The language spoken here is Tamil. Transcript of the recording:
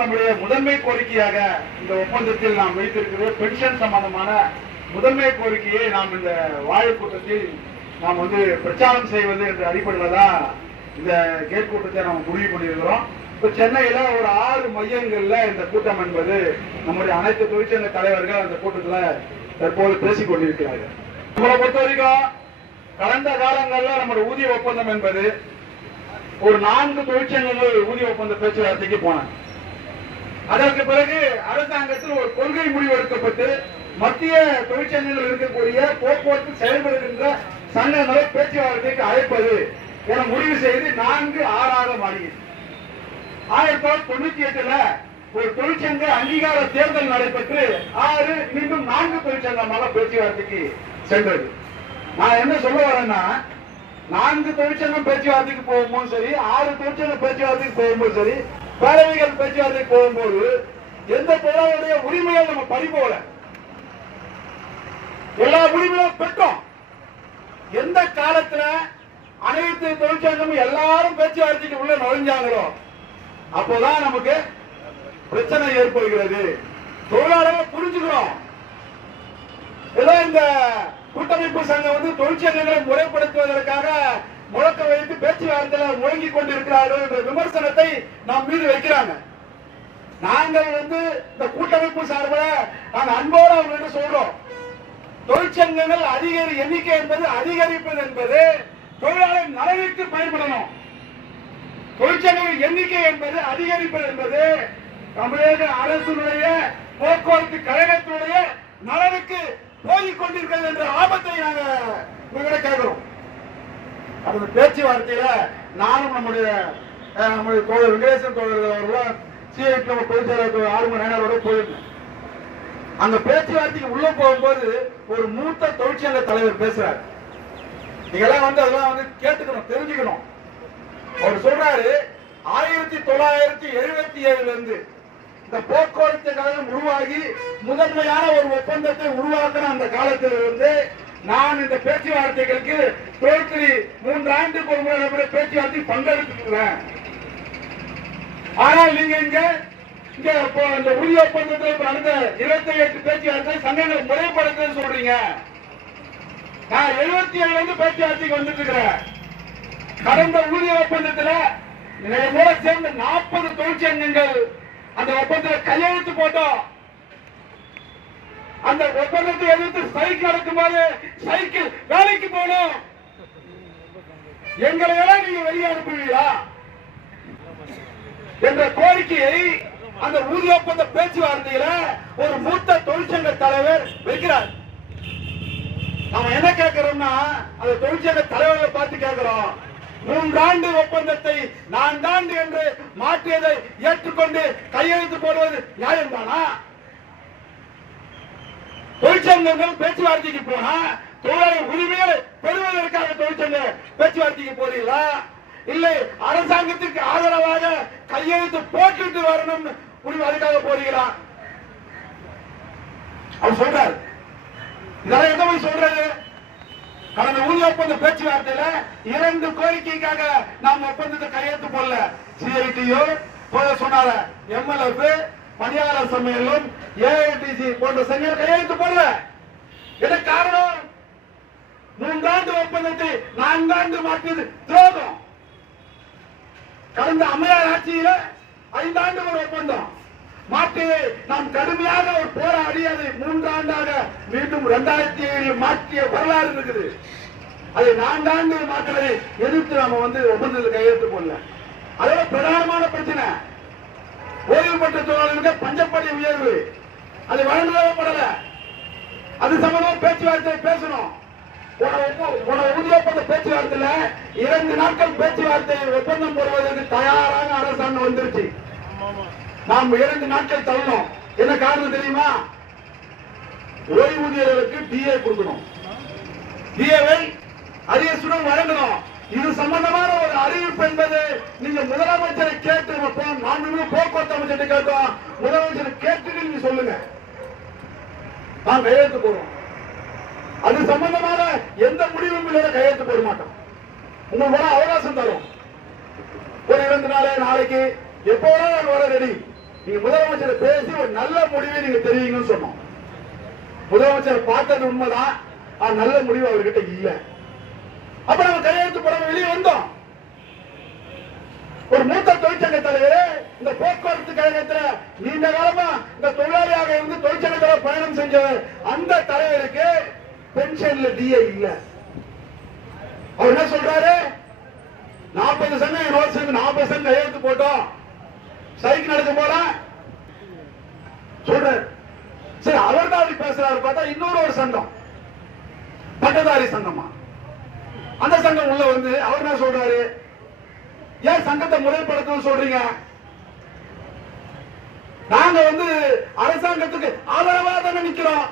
நம்முடைய முதன்மை கோரிக்கையாக இந்த ஒப்பந்தத்தில் நாம் வைத்திருக்கிறது பென்ஷன் சம்பந்தமான முதன்மை கோரிக்கையை நாம் இந்த வாழை கூட்டத்தில் நாம் வந்து பிரச்சாரம் செய்வது என்ற அடிப்படையில் தான் இந்த கேட் கூட்டத்தை நாம் முடிவு பண்ணியிருக்கிறோம். இப்ப சென்னையில ஒரு ஆறு மையங்கள்ல இந்த கூட்டம் என்பது நம்முடைய அனைத்து தொழிற்சங்க தலைவர்கள் அந்த கூட்டத்துல தற்போது பேசிக் கொண்டிருக்கிறார்கள். நம்மளை பொறுத்த வரைக்கும் கடந்த காலங்கள்ல நம்முடைய ஊதிய ஒப்பந்தம் என்பது ஒரு நான்கு தொழிற்சங்கங்கள் ஊதிய ஒப்பந்த பேச்சுவார்த்தைக்கு போனாங்க. அதற்கு பிறகு அரசாங்கத்தில் ஒரு கொள்கை முடிவெடுக்கப்பட்டு மத்திய தொழிற்சங்கங்கள் இருக்கக்கூடிய போக்குவரத்து செயல்படுகின்ற சங்கங்களை பேச்சுவார்த்தைக்கு அழைப்பது என முடிவு செய்து நான்கு ஆறாக மாறியது. ஆயிரத்தி தொள்ளாயிரத்தி தொண்ணூத்தி எட்டுல ஒரு தொழிற்சங்க அங்கீகார தேர்தல் நடைபெற்று ஆறு மீண்டும் நான்கு தொழிற்சங்கமாக பேச்சுவார்த்தைக்கு சென்றது. நான் என்ன சொல்ல வரேன்னா நான்கு தொழிற்சங்கம் பேச்சுவார்த்தைக்கு போகும்போது சரி ஆறு தொழிற்சங்க பேச்சுவார்த்தைக்கு போகும்போது சரி பேரவைகள் பேச்சுவார்த்தை போகும்போது எந்த தொழிலாளருடைய உரிமையை நம்ம பறிபோல எல்லா உரிமையும் பெற்றோம். எந்த காலத்துல அனைத்து தொழிற்சங்கமும் எல்லாரும் பேச்சுவார்த்தைக்கு உள்ள நுழைஞ்சாங்களோ அப்போதான் நமக்கு பிரச்சனை ஏற்படுகிறது. தொழிலாளர்கள் புரிஞ்சுக்கிறோம். ஏதோ இந்த கூட்டமைப்பு சங்கம் வந்து தொழிற்சங்கங்களை முறைப்படுத்துவதற்காக முழக்க வைத்து பேச்சுவார்த்தையில் முழங்கிக் கொண்டிருக்கிறார்கள் என்ற விமர்சனத்தை நம் மீது வைக்கிறாங்க. நாங்கள் வந்து இந்த கூட்டமைப்பு சார்பில் நாங்கள் அன்போடு அவங்கள்ட்ட சொல்றோம் தொழிற்சங்கங்கள் அதிகரி எண்ணிக்கை என்பது அதிகரிப்பது என்பது தொழிலாளர் நலனுக்கு பயன்படணும். தொழிற்சங்கங்கள் எண்ணிக்கை என்பது அதிகரிப்பது என்பது தமிழக அரசுடைய போக்குவரத்து கழகத்தினுடைய நலனுக்கு போதிக் கொண்டிருக்கிறது என்ற ஆபத்தை நாங்கள் உங்ககிட்ட கேட்கிறோம். அந்த பேச்சுவார்த்தையில நானும் நம்முடைய நம்முடைய தோழர் வெங்கடேசன் தோழர்கள் அவர்களும் சிஐடி நம்ம பொதுச் செயலாளர் ஆளுநர் நேனரோட போயிருந்தேன் அந்த பேச்சுவார்த்தைக்கு உள்ள போகும்போது ஒரு மூத்த தொழிற்சங்க தலைவர் பேசுறாரு. இதெல்லாம் வந்து அதெல்லாம் வந்து கேட்டுக்கணும் தெரிஞ்சுக்கணும். அவர் சொல்றாரு ஆயிரத்தி தொள்ளாயிரத்தி எழுபத்தி ஏழுல இருந்து இந்த போக்குவரத்து கழகம் உருவாகி முதன்மையான ஒரு ஒப்பந்தத்தை உருவாக்கின அந்த காலத்தில் இருந்து நான் இந்த பேச்சுவார்த்தைகளுக்கு தோற்றி மூன்று ஆண்டுக்கு ஒரு முறை பேச்சுவார்த்தை பங்கெடுத்துக்கிறேன். ஆனால் நீங்க இங்க இங்க இப்போ இந்த ஊதிய ஒப்பந்தத்தில் இப்ப நடந்த இருபத்தி எட்டு பேச்சுவார்த்தை சங்கங்களை முறைப்படுத்துன்னு சொல்றீங்க. நான் எழுபத்தி ஏழுல இருந்து பேச்சுவார்த்தைக்கு வந்துட்டு இருக்கிறேன் கடந்த ஊதிய ஒப்பந்தத்துல கூட சேர்ந்த நாற்பது தொழிற்சங்கங்கள் அந்த ஒப்பந்தத்தில் கையெழுத்து போட்டோம். அந்த ஒப்பந்தத்தை எதிர்த்து சைக்கிள் நடக்கும்போது சைக்கிள் வேலைக்கு போகணும். எங்களை எல்லாம் நீங்க வெளியே அனுப்புவீங்களா? என்ற கோரிக்கையை அந்த ஊதிய ஒப்பந்த பேச்சுவார்த்தையில ஒரு மூத்த தொழிற்சங்க தலைவர் வைக்கிறார். நாம என்ன கேட்கிறோம்னா அந்த தொழிற்சங்க தலைவர்களை பார்த்து கேட்கிறோம். மூன்றாண்டு ஒப்பந்தத்தை நான்காண்டு என்று மாற்றியதை ஏற்றுக்கொண்டு கையெழுத்து போடுவது நியாயம் தானா தொழிற்சங்கங்கள் பேச்சுவார்த்தைக்கு போனா தொழிலாளர் உரிமைகளை பெறுவதற்காக தொழிற்சங்க பேச்சுவார்த்தைக்கு போறீங்களா? இல்லை அரசாங்கத்திற்கு ஆதரவாக கையெழுத்து போட்டுட்டு வரணும்னு முடிவு அதுக்காக போறீங்களா? அவர் சொல்றாரு. இதெல்லாம் எங்க போய் சொல்றாரு கடந்த ஊதிய ஒப்பந்த பேச்சுவார்த்தையில இரண்டு கோரிக்கைக்காக நாம் ஒப்பந்தத்தை கையெழுத்து போடல. சிஐடியோ போல சொன்னார எம்எல்எஃப் பணியாளர் சம்மேளனம் ஏஐடிசி போன்ற சங்கம் கையெழுத்து போடல. என்ன காரணம்? மூன்றாண்டு ஒப்பந்தத்தை நான்காண்டு மாற்றியது துரோகம். கடந்த அம்மையார் ஆட்சியில ஐந்தாண்டு ஒரு ஒப்பந்தம். மாற்றி நாம் கடுமையாக ஒரு போராடி அதை மூன்றாண்டாக மீண்டும் இரண்டாயிரத்தி ஏழில் மாற்றிய வரலாறு இருக்குது. அதை நான்காண்டு மாற்றுவதை எதிர்த்து நாம வந்து ஒப்பந்தத்தில் கையெழுத்து போடல. அதோட பிரதானமான பிரச்சனை ஓய்வு பெற்ற தொழிலாளர்களுக்கு பஞ்சப்படி உயர்வு. அது வழங்கப்படல அது சம்பந்தமா பேச்சுவார்த்தை பேசணும் போன ஒப்ப- போன ஊதிய ஒப்பந்த பேச்சுவார்த்தையில இரண்டு நாட்கள் பேச்சுவார்த்தை ஒப்பந்தம் போடுவதற்கு தயாரான அரசாங்கம் வந்துருச்சு. நாம் இரண்டு நாட்கள் தள்ளணும். என்ன காரணம் தெரியுமா? ஓய்வூதியர்களுக்கு டிஏ கொடுக்கணும். டிஏவை அரியசுடன் வழங்கணும். இது சம்பந்தமான ஒரு அறிவிப்பு என்பது நீங்க முதலமைச்சரை கேட்டு வைப்போம். நாங்களும் போக்குவரத்து அமைச்சரை கேட்டோம் முதலமைச்சரை கேட்டு நீங்க சொல்லுங்க. நான் கையெழுத்து போடுறோம் சம்பந்தமான எந்த முடிவும் இல்லைன்னா கையெழுத்து போட மாட்டோம். உங்களுக்கு வர அவகாசம் தரும் ஒரு இரண்டு நாள் நாளைக்கு எப்போ வர ரெடி. நீங்க முதலமைச்சர் பேசி ஒரு நல்ல முடிவை நீங்க தெரிவிங்கன்னு சொன்னோம். முதலமைச்சர் பார்த்தது உண்மைதான். நல்ல முடிவு அவர்கிட்ட இல்ல. அப்ப நம்ம கையெழுத்து போடாம வெளியே வந்தோம். ஒரு மூத்த தொழிற்சங்க தலைவர் இந்த போக்குவரத்து கழகத்துல நீண்ட காலமா இந்த தொழிலாளியாக இருந்து தொழிற்சங்கத்துல பயணம் செஞ்ச அந்த தலைவருக்கு பென்ஷன்ல டிஏ இல்ல. அவர் என்ன சொல்றாரு? நாற்பது சங்கம் இருபது சங்கம் நாற்பது சங்கம் கையெழுத்து போட்டோம். சைக்கிள் நடக்கும் போல சொல்றாரு. சரி அவர் தான் பேசுறாரு பார்த்தா இன்னொரு ஒரு சங்கம். பட்டதாரி சங்கமா? அந்த சங்கம் உள்ள வந்து அவர் என்ன சொல்றாரு? ஏன் சங்கத்தை முறைப்படுத்தணும் சொல்றீங்க? நாங்க வந்து அரசாங்கத்துக்கு ஆதரவாக தானே நிக்கிறோம்.